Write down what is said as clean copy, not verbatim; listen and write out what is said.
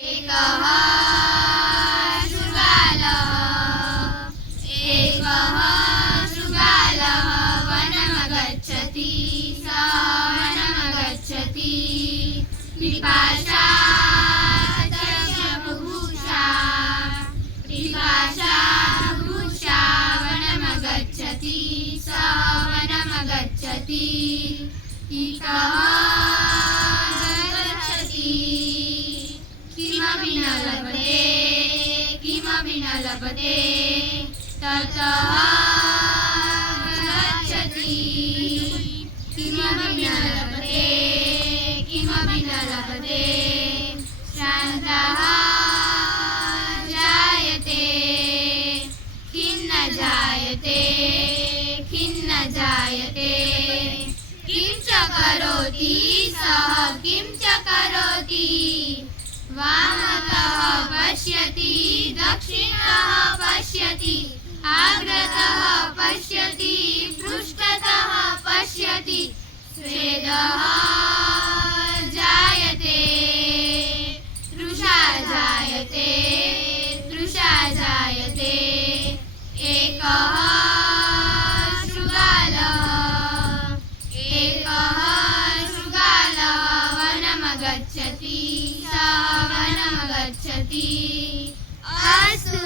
एकः शृगालः एकः शृगालः वनमगच्छति सः वनमगच्छति पिपासा तस्य बुभुक्षा पिपासा बुभुक्षा वनमगच्छति सः वनमगच्छति इतः किमपि न लभते ततः गच्छति किमपि न लभते श्रान्तः जायते खिन्न जायते किं च करोति सः किं च करोति वामतः पश्यति दक्षिणतः पश्यति अग्रतः पश्यति पृष्ठतः पश्यति स्वेदः जायते तृषा जायते एकः शृगालः वनमगच्छति सः वनमगच्छति अस्तु।